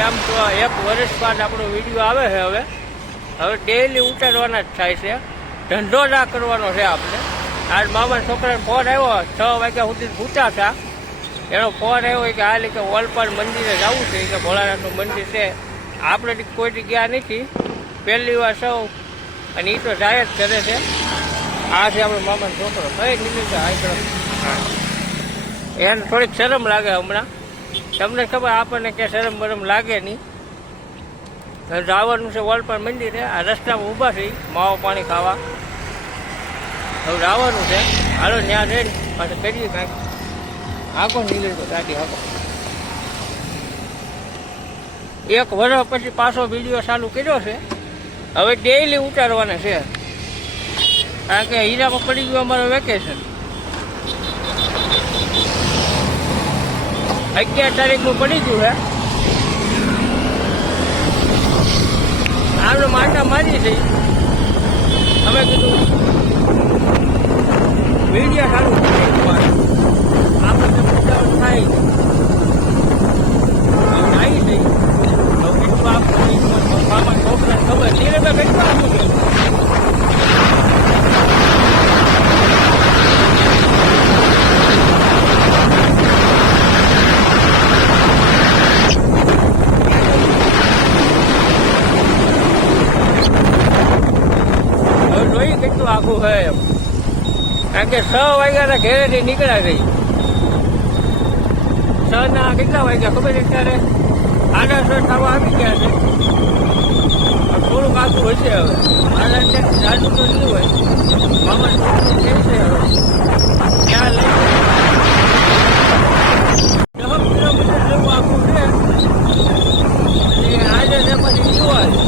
કેમ તો 1 વર્ષ બાદ આપણો વિડીયો આવે છે. હવે ડેઈલી ઉતારવાના જ થાય છે. ધંધો જ આ કરવાનો છે આપણે. આજ મામા છોકરાને ફોન આવ્યો, 6 વાગ્યા સુધી પૂછ્યા હતા. એનો ફોન આવ્યો કે હાલ કે ઓલપાડ મંદિરે જવું છે કે ભોળાનાથનું મંદિર છે. આપણે કોઈ ગયા નથી, પહેલી વાર સૌ, અને એ તો જાય જ કરે છે. આ છે આપણો મામાનો છોકરો. કઈ નીકળી જાય એને થોડીક શરમ લાગે હમણાં. તમને ખબર, આપણને ક્યાં શરમ બરમ લાગે નહીં. જવાનું છે ઓલપાડ મંદિરે. આ રસ્તામાં ઊભા છે માવો પાણી ખાવા. હવે જવાનું છે. હાલો ત્યાં જઈને પાછું કરીએ કાંઈક. આખો નીકળી તો ગાડી આખો 1 વર્ષ પછી પાછો વિડીયો ચાલુ કર્યો છે. હવે ડેઈલી ઉતારવાના છે, કારણ કે હીરામાં પડી ગયું અમારું વેકેશન. 11 તારીખનું પડી ગયું છે. આપણે માટા મારી છે. અમે કીધું વિડીયો સારું આપણે થાય આવી જઈ. મામા છોકરા ખબર ધીરે મેં કેટલું આપું છું. હવે જોઈએ કેટલું આખું છે એમ, કારણ કે 6 વાગ્યાના ઘેરેથી નીકળ્યા ગઈ. 6 ના કેટલા વાગ્યા ખબર છે? ત્યારે 6:30 થવા આવી ગયા છે. થોડુંક આખું હશે. હવે જાજુ તો શું હોય, મામા છોકરું કેમ છે હવે ત્યાં લઈ 10 કિલોમીટર જેવું આખું છે. અને આજે છે પછી જોવા 8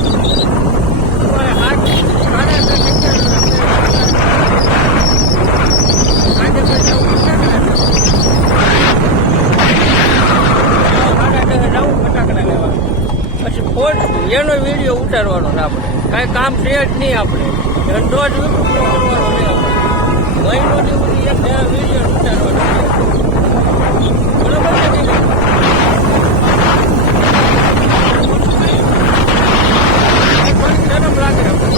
પછી પહોંચશું. એનો વિડીયો ઉતારવાનો છે આપણે. કાંઈ કામ છે જ નહીં. આપણે ધંધો જ કરવાનો છે. આપણે મહિનોની બધી એક વિડીયો ઉતારવાનો છે. બરોબર નથી? શરમ લાગે આપણે.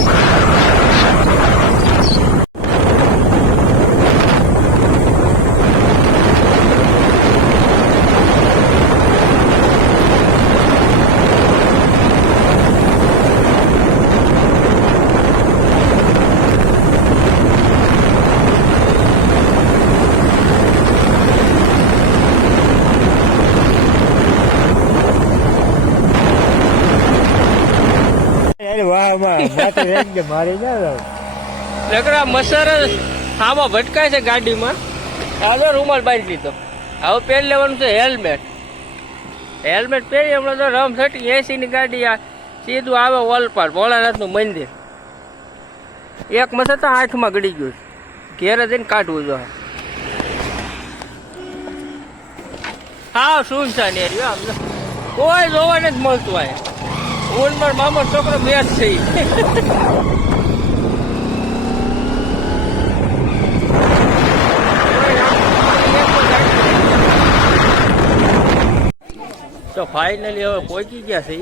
લકડા મસર આમાં ભટકાય છે ગાડીમાં. આજે રૂમાલ બાંધી લીધો. હવે પહેરી લેવાનું છે હેલ્મેટ. હેલ્મેટ પહેરી હમણાં તો રમ 80 ની ગાડી આ સીધું આવે ઓલપાડ ભોળાનાથનું મંદિર. એક મસર તો આંખમાં ગળી ગયું. ઘેરે જઈને કાઢવું જોઈએ. હા સુનસાન એરિયો આમ કોઈ જોવા નથી મળતું. આ હું મારો મામા છોકરો મેચ છે. તો ફાઇનલી હવે પહોંચી ગયા છે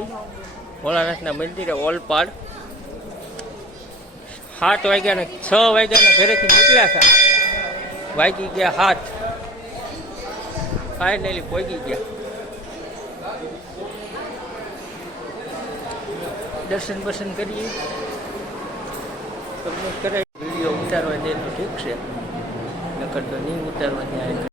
ભોળાનાથના મંદિરે ઓલપાડ. 7 વાગ્યાના 6 વાગ્યાના ઘરેથી નીકળ્યા હતા. વાગી ગયા 7. ફાઇનલી પહોંચી ગયા. દર્શન બર્શન કરીએ. તમને કરે વિડીયો ઉતારવા દે તો ઠીક છે, નકર તો નહીં ઉતારવા ત્યાં.